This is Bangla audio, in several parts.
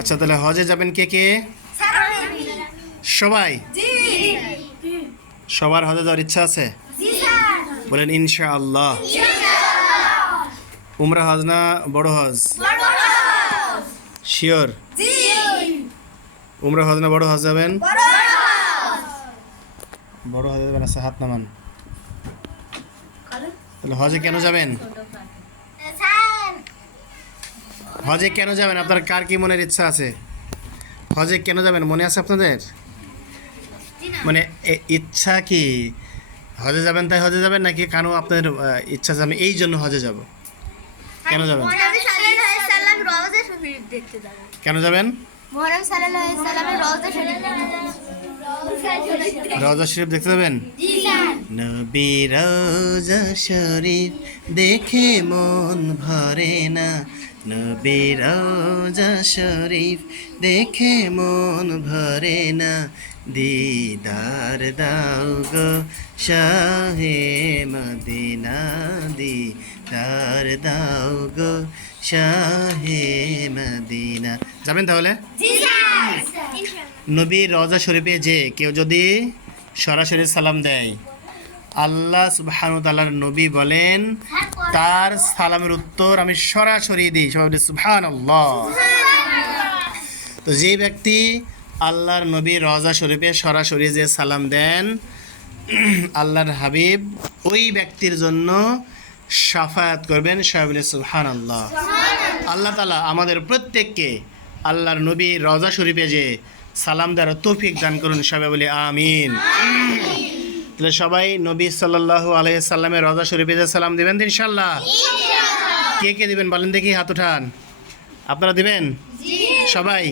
আচ্ছা, তাহলে হজে যাবেন কে কে? সবাই? সবার হজে যাওয়ার ইচ্ছা আছে? বলেন ইনশাআল্লাহ। উমরা হজ না বড় হজ? শিওর? উমরা হজ না বড় হজ যাবেন? বড় হজে যাবেন। আচ্ছা, হাত নামান। তাহলে হজে কেন যাবেন? হজে কেন যাবেন? আপনার কার কি মনের ইচ্ছা আছে? হজে কেন যাবেন মনে আছে আপনাদের? মানে ইচ্ছা কি হজে যাবেন তাই হজে যাবেন, নাকি কেন আপনাদের ইচ্ছা আছে আমি এই জন্য হজে যাব? কেন যাবেন? কেন যাবেন? রওজা শরীফ দেখতে যাবেন? নবী রওজা শরীফ দেখে মন ভরে না, নবী রওজা শরীফ দেখে মন ভরে না, দিদার দাও গো শাহে মদিনা, দিদার দাও গো শাহে মদিনা। যাবেন তাহলে? নবীর রওজা শরীফে যে কেউ যদি সরাসরি সালাম দেয়, আল্লাহ সুবহানাহু ওয়া তাআলার নবী বলেন তার সালামের উত্তর আমি সরাসরি দিই। সবাই বলি সুবহানাল্লাহ। তো যে ব্যক্তি আল্লাহর নবীর রওজা শরীফে সরাসরি যে সালাম দেন, আল্লাহর হাবিব ওই ব্যক্তির জন্য শাফায়াত করবেন। সবাই বলি সুবহানাল্লাহ। আল্লাহ তাআলা আমাদের প্রত্যেককে আল্লাহর নবীর রওজা শরীফে যে সালাম দেওয়ার তৌফিক দান করুন। সবাই বলি আমিন। তাহলে সবাই নবী সাল্লাল্লাহু আলাইহি সাল্লামের রওজা শরীফে যে সালাম দিবেন ইনশাআল্লাহ। কে কে দিবেন বলেন দেখি, হাত উঠান। আপনারা দিবেন? সবাই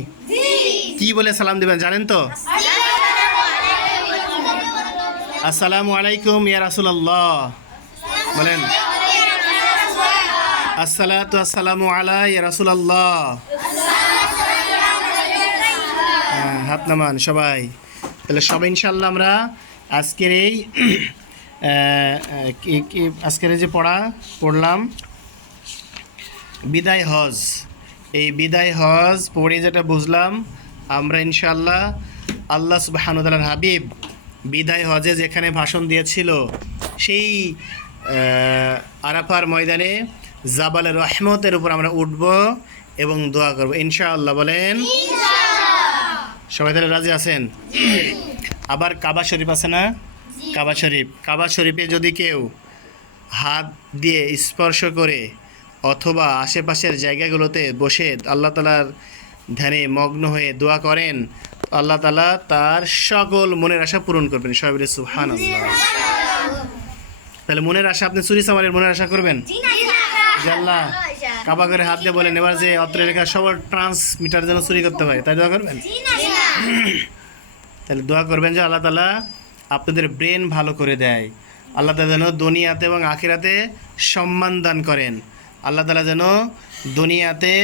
কি বলে সালাম দিবেন জানেন তো? আসসালামু আলাইকুম ইয়া রাসূলুল্লাহ বলেন। আসসালাতু আসসালামু আলা ইয়া রাসূলুল্লাহ। হাত নামান সবাই। তাহলে সবাই ইনশাআল্লাহ আমরা আজকের এই যে পড়লাম বিদায় হজ, এই বিদায় হজ পড়ে যেটা বুঝলাম আমরা ইনশাআল্লাহ আল্লাহ সুবহানাহু ওয়া তাআলার হাবিব বিদায় হজে যেখানে ভাষণ দিয়েছিল সেই আরাফার ময়দানে জাবালে রহমতের উপর আমরা উঠব এবং দোয়া করব ইনশাআল্লাহ। বলেন সবাই। তাহলে রাজি আছেন? আবার কাবা শরীফ আছে না? কাবা শরীফে যদি কেউ হাত দিয়ে স্পর্শ করে অথবা আশেপাশের জায়গাগুলোতে বসে আল্লাহ তাআলার ধ্যানে মগ্ন হয়ে দোয়া করেন, আল্লাহ তাআলা তার সকল মনের আশা পূরণ করবেন। সবাই বলে সুবহানাল্লাহ। তাহলে মনের আশা আপনি চুরি চামারের মনের আশা করবেন যে আল্লাহ কাবা করে হাত দিয়ে বলেন এবার যে অত্র এলাকার সবার ট্রান্সমিটার যেন চুরি করতে পারে, তাই দোয়া করবেন। তাহলে দোয়া করবেন যে আল্লাহ তাআলা আপনাদের ব্রেন ভালো করে দেয়, আল্লাহ তাআলা যেন দুনিয়াতে এবং আখিরাতে সম্মান দান করেন, আল্লাহ তাআলা যেন দুনিয়াতে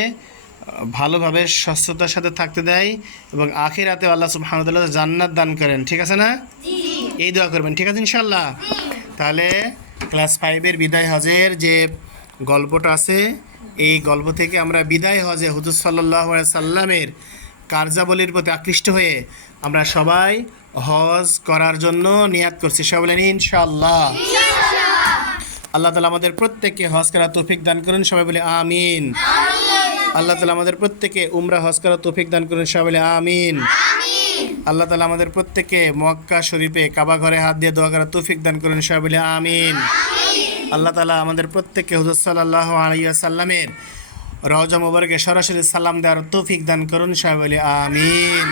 ভালোভাবে স্বচ্ছতার সাথে থাকতে দেয় এবং আখিরাতে আল্লাহ সুবহানাহু ওয়া তাআলা জান্নাত দান করেন। ঠিক আছে না? এই দোয়া করবেন। ঠিক আছে ইনশাআল্লাহ। তাহলে ক্লাস 5-এর বিদায় হজের যে গল্পটা আছে, এই গল্প থেকে আমরা বিদায় হজে হুজুর সাল্লাল্লাহু আলাইহি সাল্লামের কার্যাবলীর প্রতি আকৃষ্ট হয়ে আমরা সবাই হজ করার জন্য নিয়াত করছি। সবাই বলেন ইনশাআল্লাহ। আল্লাহ তাআলা আমাদের প্রত্যেককে হজ করার তৌফিক দান করুন। সবাই বলে আমিন। আল্লাহ তাআলা আমাদের প্রত্যেককে উমরা হজ করার তৌফিক দান করুন। সবাই বলে আমিন। আল্লাহ তাআলা আমাদের প্রত্যেককে মক্কা শরীফে কাবা ঘরে হাত দিয়ে দোয়া করার তৌফিক দান করুন। সবাই বলে আমিন। আল্লাহ তাআলা আমাদের প্রত্যেককে হুজুর সাল্লাল্লাহু আলাইহি ওয়াসাল্লামের রওজা মুবারকে সরাসরি সালাম দেওয়ার তৌফিক দান করুন। সবাই বলে আমিন।